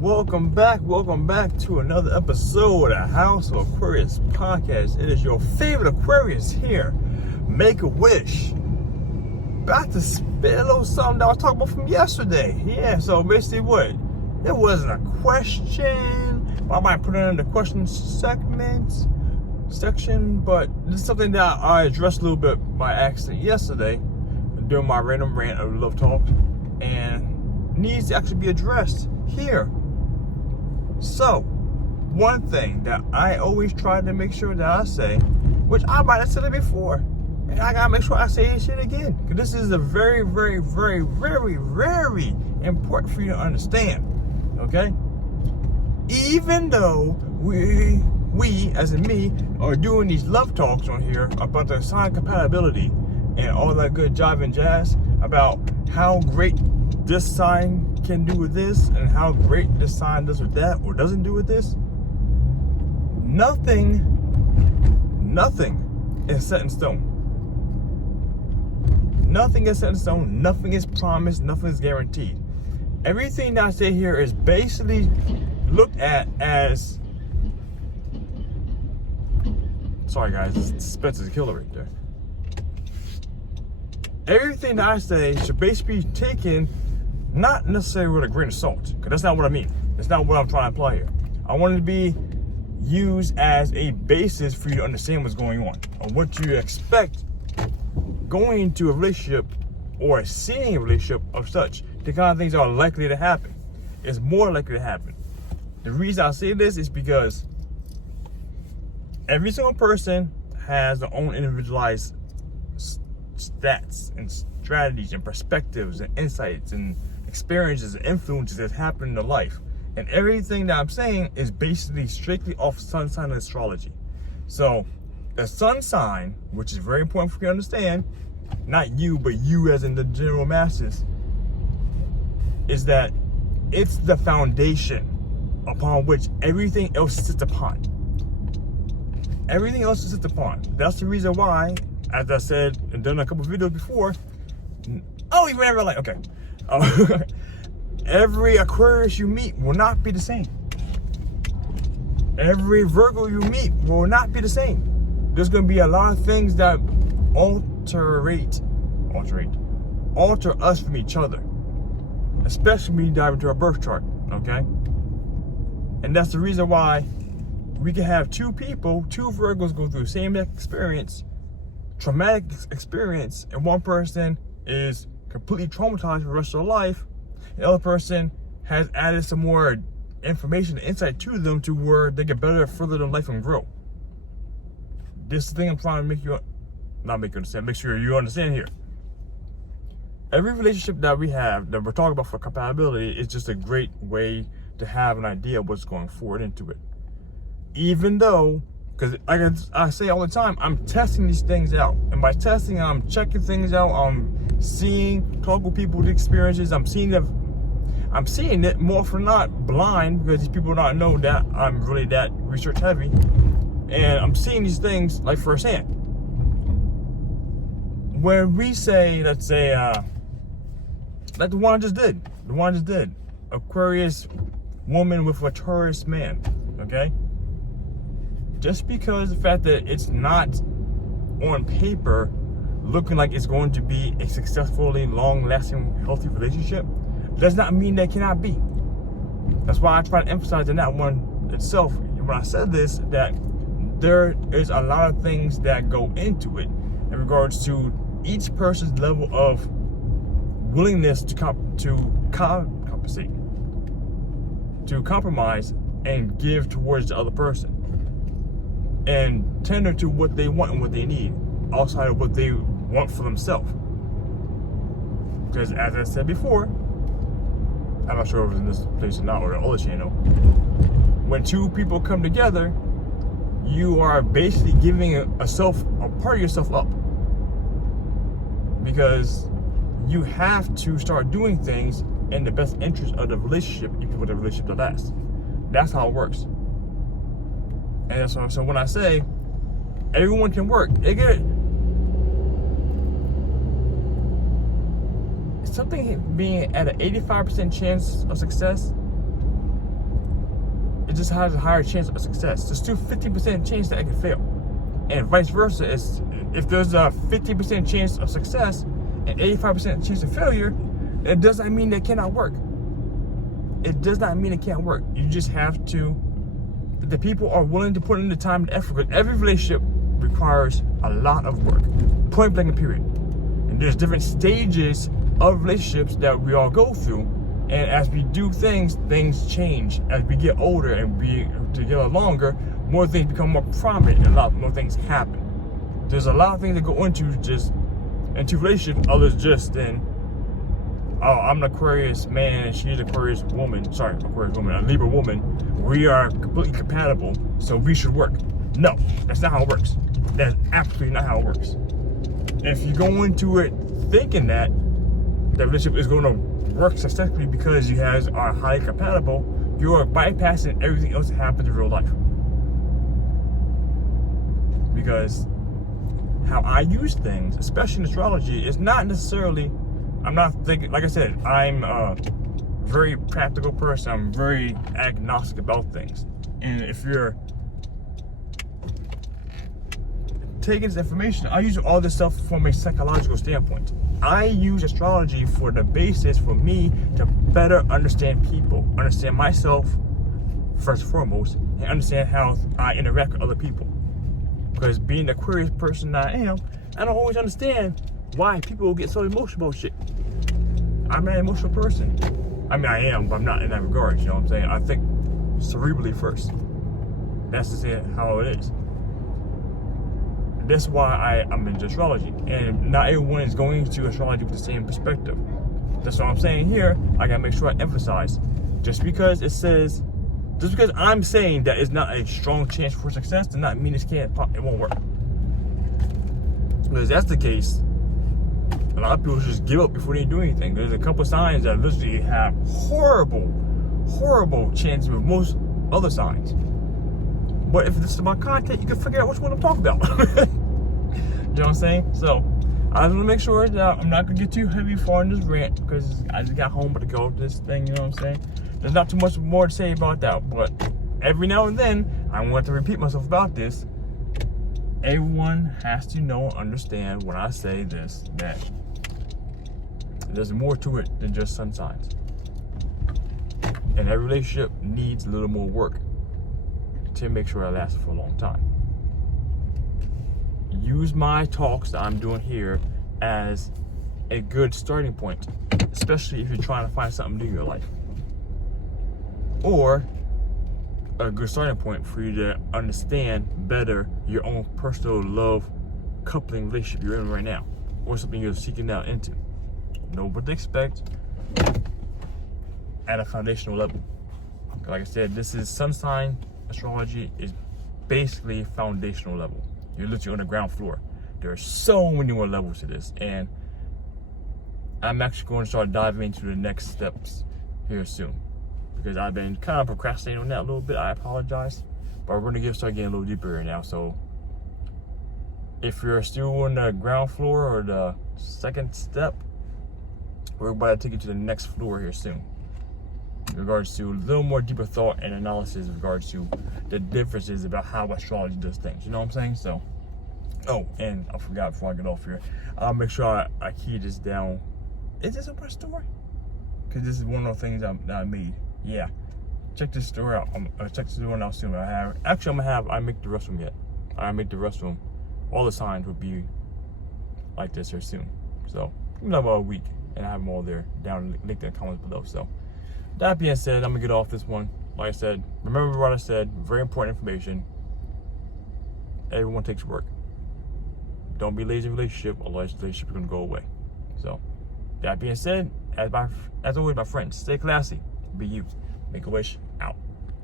Welcome back to another episode of House of Aquarius podcast. It is your favorite Aquarius here. Make a wish. About to spit a little something that I was talking about from yesterday. Yeah, so basically what? It wasn't a question. I might put it in the question section, but this is something that I addressed a little bit by accident yesterday during my random rant of Love Talk, and needs to actually be addressed here. So, one thing that I always try to make sure that I say, which I might have said it before, and I gotta make sure I say this shit again, because this is a very, very, very, very, very important for you to understand. Okay? Even though we as in me, are doing these love talks on here about the sign compatibility and all that good jive and jazz about how great this sign can do with this and how great this sign does with that or doesn't do with this. Nothing is set in stone. Nothing is set in stone. Nothing is promised. Nothing is guaranteed. Everything that I say here is basically looked at as... Sorry guys, this Spencer's killer right there. Everything that I say should basically be taken not necessarily with a grain of salt, because that's not what I mean. That's not what I'm trying to apply here. I want it to be used as a basis for you to understand what's going on, or what you expect going into a relationship or seeing a relationship of such. The kind of things that are likely to happen. It's more likely to happen. The reason I say this is because every single person has their own individualized stats and strategies and perspectives and insights and experiences and influences that happen in their life. And everything that I'm saying is basically strictly off sun sign astrology. So the sun sign, which is very important for you to understand, not you, but you as in the general masses, is that it's the foundation upon which everything else sits upon. Everything else is sits upon. That's the reason why, as I said and done a couple of videos before, oh, you never like, okay. Every Aquarius you meet will not be the same. Every Virgo you meet will not be the same. There's going to be a lot of things that alter us from each other, especially when you dive into our birth chart, okay? And that's the reason why we can have two Virgos go through the same experience, traumatic experience, and one person is completely traumatized for the rest of their life. The other person has added some more information and insight to them to where they get better further in life and grow. This thing I'm trying to make sure you understand here. Every relationship that we have, that we're talking about for compatibility, is just a great way to have an idea of what's going forward into it. Even though, because I say all the time, I'm testing these things out. And by testing, I'm checking things out. I'm talking with people with experiences. I'm seeing it more for not blind, because these people don't know that I'm really that research heavy. And I'm seeing these things like firsthand. When we say, let's say, like the one I just did, Aquarius woman with a Taurus man, okay? Just because the fact that it's not on paper looking like it's going to be a successfully long-lasting, healthy relationship does not mean that it cannot be. That's why I try to emphasize in that one itself, when I said this, that there is a lot of things that go into it in regards to each person's level of willingness to compensate, to compromise and give towards the other person, and tender to what they want and what they need outside of what they want for themselves. Because as I said before, I'm not sure if it was in this place or not, or the other channel, when two people come together, you are basically giving a part of yourself up, because you have to start doing things in the best interest of the relationship if you want the relationship to last. That's how it works. And that's why, so when I say everyone can work, something being at an 85% chance of success just has a higher chance of success. There's still 50% chance that it can fail. And vice versa, if there's a 50% chance of success and 85% chance of failure, it does not mean that it cannot work. It does not mean it can't work. You just have to, the people are willing to put in the time and effort, because every relationship requires a lot of work. Point blank and period. And there's different stages of relationships that we all go through. And as we do things change. As we get older and we together longer, more things become more prominent and a lot more things happen. There's a lot of things that go into relationships, others just than, oh, I'm an Aquarius man and she's an Aquarius woman, a Libra woman. We are completely compatible, so we should work. No, that's not how it works. That's absolutely not how it works. If you go into it thinking that the relationship is going to work successfully because you guys are highly compatible, you are bypassing everything else that happens in real life. Because how I use things, especially in astrology, is not necessarily, I'm not thinking, like I said, I'm a very practical person. I'm very agnostic about things. And if you're taking this information, I use all this stuff from a psychological standpoint. I use astrology for the basis for me to better understand people, understand myself first and foremost, and understand how I interact with other people. Because being the Aquarius person that I am, I don't always understand why people get so emotional about shit. I'm not an emotional person. I mean, I am, but I'm not in that regard, you know what I'm saying? I think cerebrally first. That's just how it is. That's why I'm into astrology. And not everyone is going to astrology with the same perspective. That's what I'm saying here. I gotta make sure I emphasize. Just because I'm saying that it's not a strong chance for success does not mean it won't work. Because if that's the case, a lot of people just give up before they do anything. There's a couple signs that literally have horrible chances with most other signs. But if this is about content, you can figure out which one I'm talking about. You know what I'm saying? So I want to make sure that I'm not gonna get too heavy for on this rant, because I just got home to go with this thing. You know what I'm saying? There's not too much more to say about that, but every now and then I want to repeat myself about this. Everyone has to know and understand when I say this, that there's more to it than just sun signs. And every relationship needs a little more work to make sure it lasts for a long time. Use my talks that I'm doing here as a good starting point, especially if you're trying to find something new in your life. Or a good starting point for you to understand better your own personal love coupling relationship you're in right now, or something you're seeking out into. Know what to expect at a foundational level. Like I said, this is sun sign astrology is basically foundational level. You're literally on the ground floor. There are so many more levels to this, and I'm actually going to start diving into the next steps here soon, because I've been kind of procrastinating on that a little bit. I apologize, but we're going to start getting a little deeper here now. So if you're still on the ground floor or the second step, we're about to take you to the next floor here soon, in regards to a little more deeper thought and analysis in regards to the differences about how astrology does things. You know what I'm saying? So, oh, and I forgot before I get off here, I'll make sure I key this down. Is this on my story? Because this is one of the things that I made. Yeah, check this story out. Check this story out soon. I make the restroom yet. I make the restroom. All the signs will be like this here soon. So, give me about a week, and I have them all there down linked in the comments below. So, that being said, I'm gonna get off this one. Like I said, remember what I said, very important information. Everyone takes work. Don't be lazy in a relationship, otherwise the relationship is gonna go away. So, that being said, as always, my friends, stay classy, be you, make a wish,